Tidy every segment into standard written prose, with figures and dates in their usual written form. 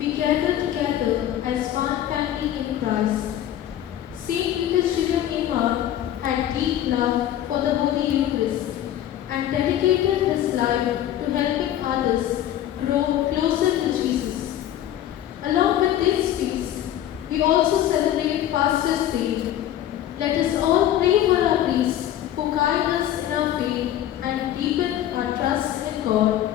we gather together as one family in Christ. Saint Peter's Children Imam had deep love for the Holy Eucharist and dedicated his life to helping others grow closer to Jesus. Along with this feast, we also celebrate Pastor's Day. Let us all pray for our priests who guide us in our faith and deepen our trust in God.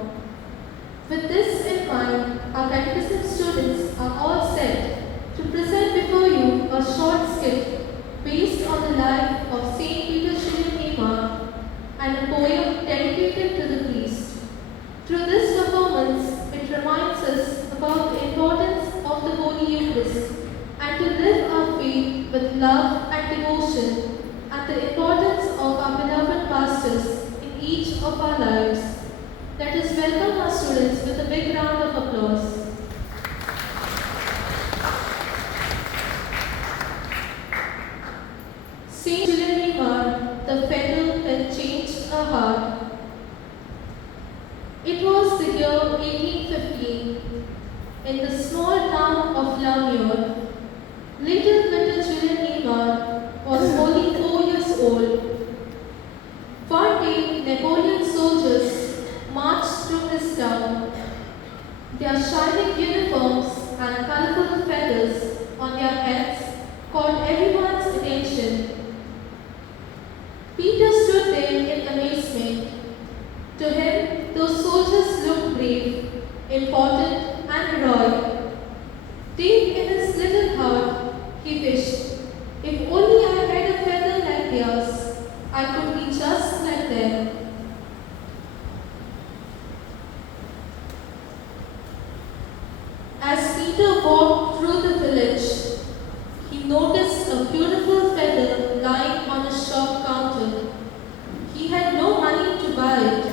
With this in mind, our catechism students are all set to present before you a short skit based on the life of Saint Peter's Children Imam and a poem dedicated to the priest. Through this performance, it reminds us about the importance of the Holy Eucharist and to live our faith with love and devotion, and the importance of our beloved pastors in each of our lives. Let us welcome our students with a big round of applause. Saint Children, the feather that changed a heart. It was the year 1815. In the small town of Lamure, little Children Imam was only 4 years old. One day, Napoleon soldiers marched through his town. Their shining uniforms and colorful feathers on their heads caught everyone's attention. Peter stood there in amazement. To him, those soldiers looked brave, important, and heroic. Deep in his little heart, he wished, if only I had a feather like theirs, I could be just like them. As Peter walked through the village, he noticed a beautiful feather lying on a shop counter. He had no money to buy it.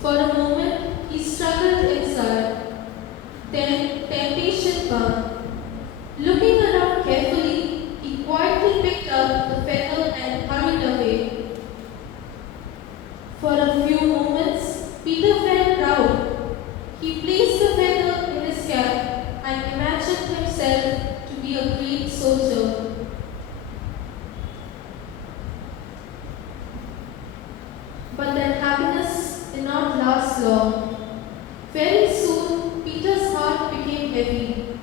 For a moment, he struggled inside. Then temptation came. Looking around carefully, he quietly picked up the feather and hurried away. For a few moments, Peter felt proud. He placed the feather in his cap and imagined himself to be a great soldier. But that happiness did not last long. Very soon, Peter's heart became heavy.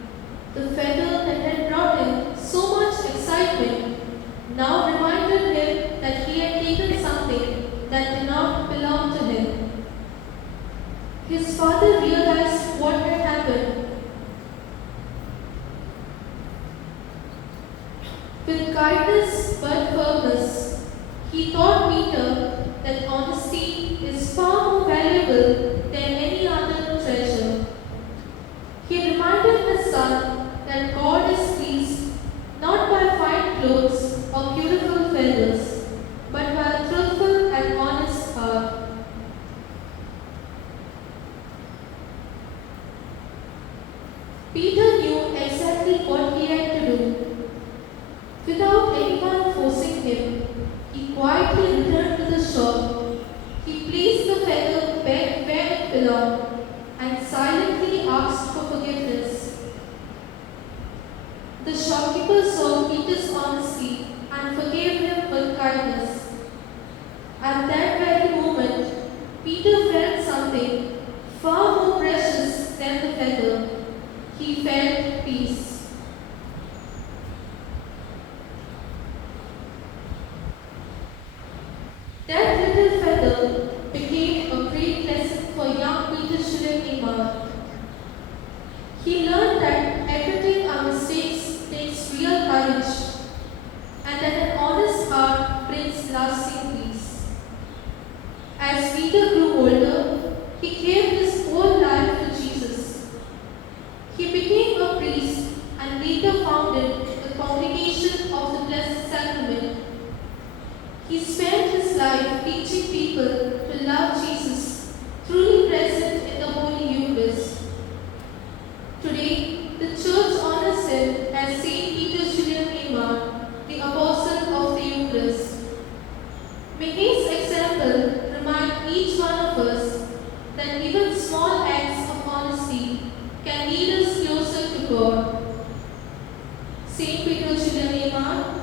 The feather that had brought him so much excitement now reminded him that he had taken something that did not belong to him. His father realized what had happened. With kindness but firmness, he taught Peter that honesty is far more valuable than any other treasure. He reminded his son that God is pleased not by fine clothes or beautiful feathers, but by a truthful and honest heart. Peter knew exactly what he had to do. Without anyone forcing him, he quietly returned to the shop. He placed the feather back where it belonged and silently asked for forgiveness. The shopkeeper saw Peter's honesty and forgave him with kindness. At that very moment, Peter felt something far more precious than the feather. He felt peace. That little feather became a great lesson for young Peter Children Imam. He learned that admitting our mistakes takes real courage and that an honest heart brings lasting peace. As Peter grew older, he gave his whole life to Jesus. He became a priest and later founded the Congregation of the Blessed Sacrament. He spent his life teaching people to love Jesus, truly present in the Holy Eucharist. Today, the Church honors him as Saint Peter's Children Imam, the Apostle of the Eucharist. May his example remind each one of us that even small acts of honesty can lead us closer Saint Peter's children name are